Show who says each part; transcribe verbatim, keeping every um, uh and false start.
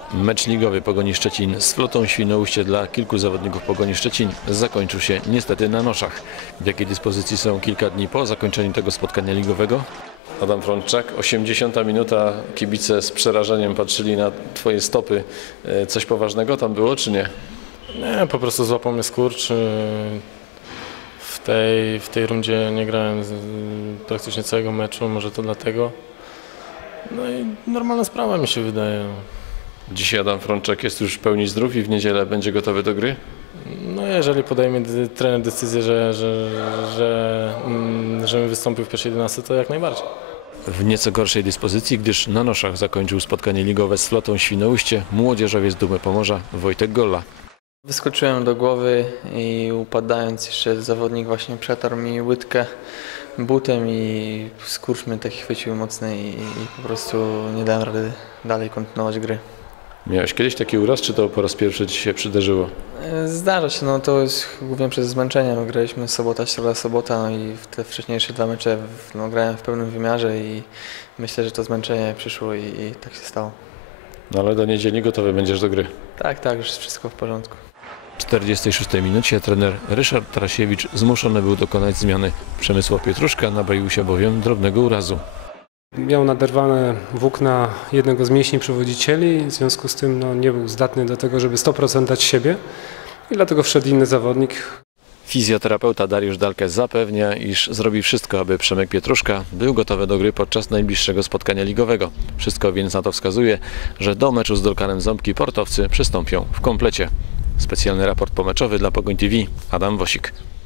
Speaker 1: Mecz ligowy Pogoni Szczecin z Flotą Świnoujście dla kilku zawodników Pogoni Szczecin zakończył się niestety na noszach. W jakiej dyspozycji są kilka dni po zakończeniu tego spotkania ligowego? Adam Frączczak, osiemdziesiąta minuta, kibice z przerażeniem patrzyli na twoje stopy. Coś poważnego tam było, czy nie?
Speaker 2: Nie, po prostu złapał mnie skurcz. W tej, w tej rundzie nie grałem praktycznie całego meczu, może to dlatego. No i normalna sprawa mi się wydaje.
Speaker 1: Dzisiaj Adam Frączczak jest już w pełni zdrów i w niedzielę będzie gotowy do gry?
Speaker 2: No jeżeli podejmie trener decyzję, że, że, że, żebym wystąpił w pierwszej jedenastce, to jak najbardziej.
Speaker 1: W nieco gorszej dyspozycji, gdyż na noszach zakończył spotkanie ligowe z Flotą Świnoujście młodzieżowiec Dumy Pomorza Wojtek Golla.
Speaker 3: Wyskoczyłem do głowy i upadając jeszcze zawodnik właśnie przetarł mi łydkę butem i skurcz mnie taki chwycił mocny i, i po prostu nie dałem rady dalej kontynuować gry.
Speaker 1: Miałeś kiedyś taki uraz, czy to po raz pierwszy ci się przydarzyło?
Speaker 3: Zdarza się, no to jest głównie przez zmęczenie. No, graliśmy sobota, środa, sobota, no i w te wcześniejsze dwa mecze no, grałem w pełnym wymiarze i myślę, że to zmęczenie przyszło i, i tak się stało.
Speaker 1: No ale do niedzieli gotowy będziesz do gry.
Speaker 3: Tak, tak, już jest wszystko w porządku.
Speaker 1: W czterdziestej szóstej minucie trener Ryszard Tarasiewicz zmuszony był dokonać zmiany. Przemysław Pietruszka nabawił się bowiem drobnego urazu.
Speaker 4: Miał naderwane włókna jednego z mięśni przewodzicieli, w związku z tym no, nie był zdatny do tego, żeby sto procent dać siebie i dlatego wszedł inny zawodnik.
Speaker 1: Fizjoterapeuta Dariusz Dalkę zapewnia, iż zrobi wszystko, aby Przemek Pietruszka był gotowy do gry podczas najbliższego spotkania ligowego. Wszystko więc na to wskazuje, że do meczu z Dolkanem Ząbki portowcy przystąpią w komplecie. Specjalny raport pomeczowy dla Pogoń T V, Adam Wosik.